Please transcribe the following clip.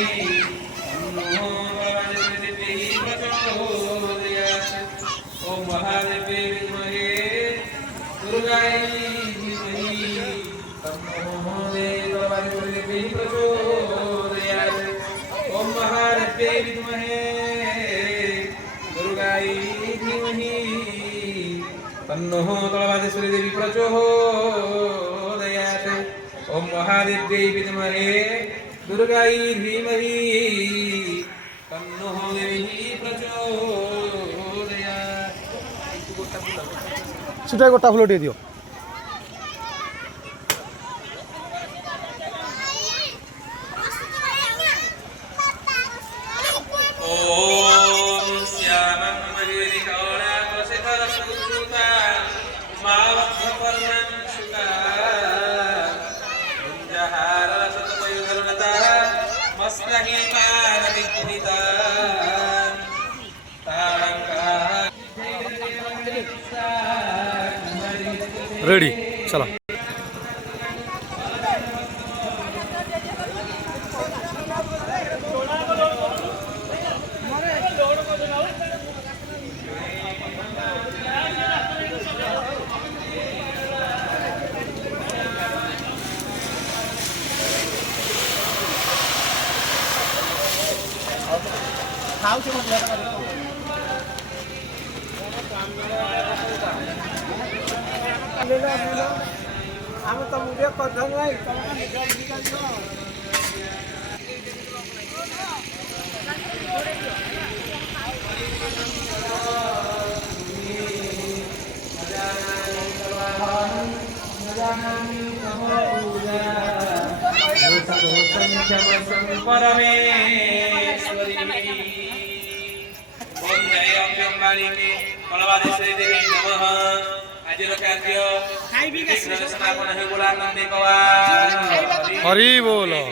तन्नो भगवती प्रचोदयात्। ओम महादेव्यै विद्महे दुर्गायै धीमहि तन्नो भगवती प्रचोदयात्। ओम महादेव्यै विद्महे दुर्गायै धीमहि तन्नो तळवादेश्वरी देवी प्रचोदयात्। ओम महादेव्यै विद्महे दुर्गायै धीमहि तन्नो देवी प्रचोदयात्। সেটা গোটা ফুল দিয়ে দিও। ओम श्यामं मयूरिकौला वसितरसुता मावद्धपर्णं शुका कुञ्जहारसतमयुगरुणतः मस्तहीपानविघ्निता रेडी चला। आम्ही तर उद्या पद्धत नाही परमेश्वरी ओम जय अम्बिकालिके फलवादेश्वरी देवी नमः। आजिर कार्य विघ्न समापन हे बोला नंदी कवा हरि बोलो।